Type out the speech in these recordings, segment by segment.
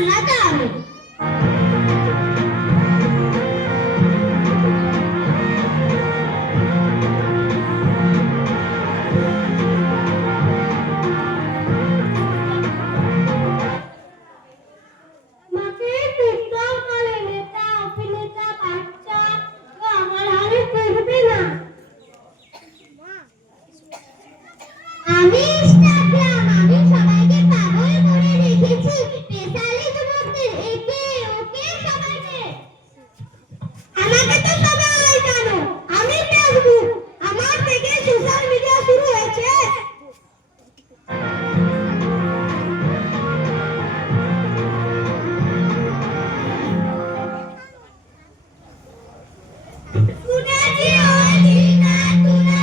সামলাতে হবে। আমি ইনস্টাগ্রাম, আমি সবাইকে পাগল করে রেখেছি, পেশালি যুবকদের একে ওকে সবাইকে। আমাকে তো সবাই জানো, আমি ফেসবুক, আমার থেকে সোশ্যাল মিডিয়া শুরু হয়েছে। শুনেছি ওই দিন আর তুলে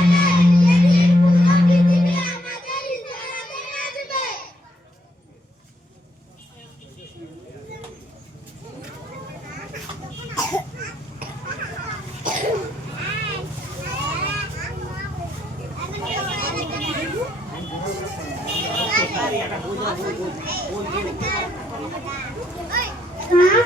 যেদিন পুরো পৃথিবী আমাদের ইশারাতে নাচবে।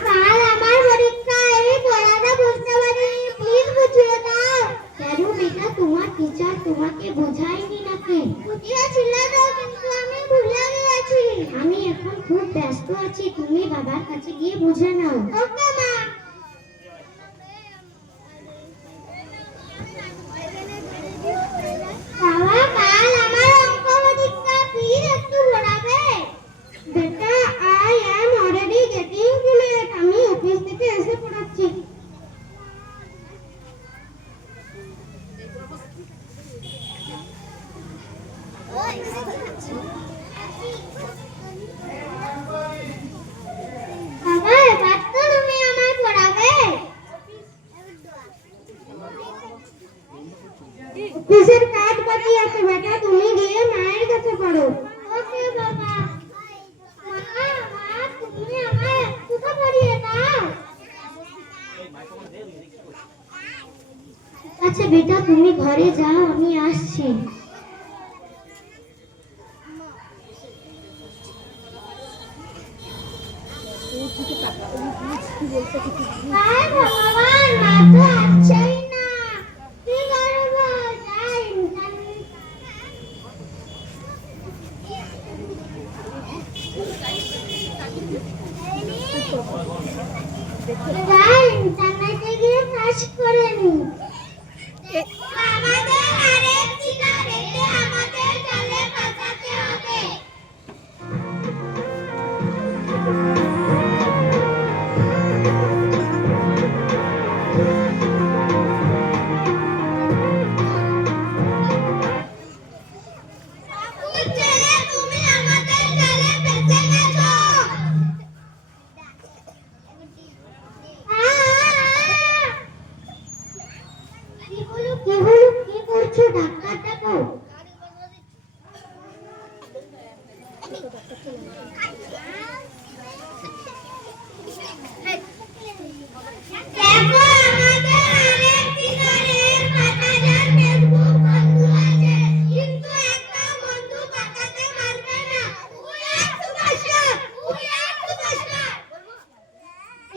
কাল আমার পরীক্ষা, এই পড়াটা বুঝতে পারিনি, প্লিজ বুঝিয়ে দাও। কেন বেটা, তোমার টিচার তোমাকে বোঝায়নি নাকি? বুঝিয়েছিল তো, কিন্তু আমি ভুলে গেছি। আমি এখন খুব ব্যস্ত আছি, তুমি বাবার কাছে গিয়ে বুঝে নাও। ওকে মা। বাবা, কাল আমার অঙ্ক পরীক্ষা, প্লিজ একটু পড়াবে। বেটা, I am already getting too late, আমি অফিস থেকে এসে পড়াচ্ছি। বাবা, এবার তো তুমি আমায় পড়াবে। অফিসের কাজ বাকি আছে বেটা, তুমি গিয়ে মায়ের কাছে পড়ো। ওকে বাবা। মা, মা, তুমি আমায় একটু তো পড়িয়ে দাও। আচ্ছা বেটা, তুমি ঘরে যাও, আমি আসছি। হায় ভগবান, মা তো আসছেই না, কি করব? যাই ইন্টারনেট, যাই ইন্টারনেটে গিয়ে সার্চ করে নি। আমাদের আরেক সিগারেটে আমাদের জালে ফাঁসাতে হবে। ছেলে, তুমি আমাদের জালে ফেঁসে গেছো। কি হলো, কি হলো, কি করছো? ডাক্তার ডাকো। দেখো, আমাদের আরেক সিগারেট পাতাজার ফেসবুক বন্ধু আছে, কিন্তু একটা বন্ধু পাতাতে পারবে না। We are superstar, we are superstar.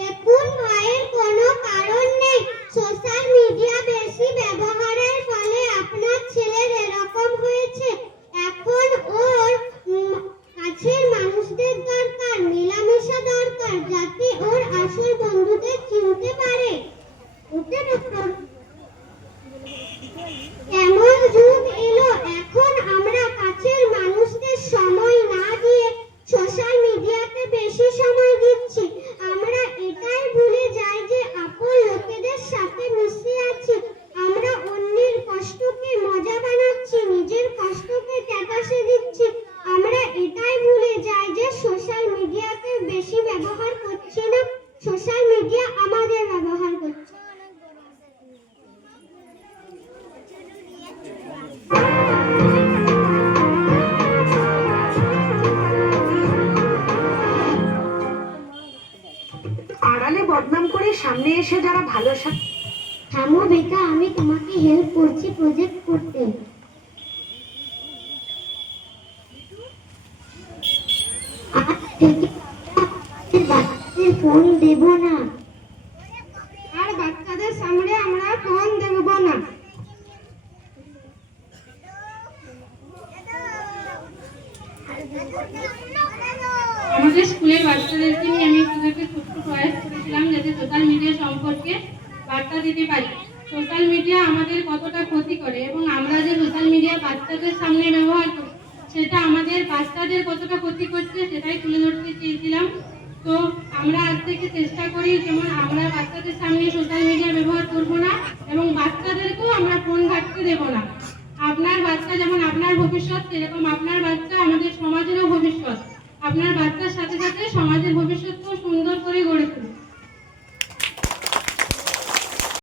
এখন ভয়ের কোনো কারণ নেই, সোশ্যাল মিডিয়া বেশি ব্যবহারের ফলে আপনার ছেলের এরকম হয়েছে। এখন ওর কাছের মানুষদের দরকার, মেলামেশা দরকার, যাতে ওর আসল বন্ধুদের চিনতে পারে। ওকে ডক্টর। এমন যুগ এলো, এখন আমরা কাছের মানুষদের সময় না দিয়ে সোশ্যাল মিডিয়াতে বেশি সময় দিচ্ছি। আমরা এটাই ভুলে যাই যে আপন লোকেদের সাথে মিশে আছি। আমরা অন্যের কষ্টকে মজা বানাচ্ছি, নিজের কষ্টকে ট্যাপাসে দিচ্ছি। আমরা এটাই ভুলে যাই যে সোশ্যাল মিডিয়াকে বেশি ব্যবহার করছি না, সোশ্যাল মিডিয়া আমাদের ব্যবহার করছে। আড়ালে বদনাম করে সামনে এসে যারা ভালো থামো বেটা, আমি তোমাকে হেল্প করছি প্রজেক্ট করতে। আজ থেকে না, আর বাচ্চাদের সামনে আমরা ফোন দেখব না। আমাদের স্কুলের বাচ্চাদেরকে নিয়ে আমি একটু ছোট্ট প্রয়াস করেছিলাম যাতে সোশ্যাল মিডিয়া সম্পর্কে বার্তা দিতে পারি। সোশ্যাল মিডিয়া আমাদের কতটা ক্ষতি করে এবং আমরা যে সোশ্যাল মিডিয়া বাচ্চাদের সামনে ব্যবহার করি সেটা আমাদের বাচ্চাদের কতটা ক্ষতি করছে সেটাই তুলে ধরতে চেয়েছিলাম। তো আমরা আজ থেকে চেষ্টা করি যেমন আমরা বাচ্চাদের সামনে সোশ্যাল মিডিয়া ব্যবহার করব না এবং বাচ্চাদেরকেও আমরা ফোন ঘাঁটতে দেব না। আপনার বাচ্চা যেমন আপনার ভবিষ্যৎ, সেরকম আপনার বাচ্চা আমাদের সমাজেরও ভবিষ্যৎ। আপনার বাচ্চার সাথে সাথে সমাজের ভবিষ্যৎকেও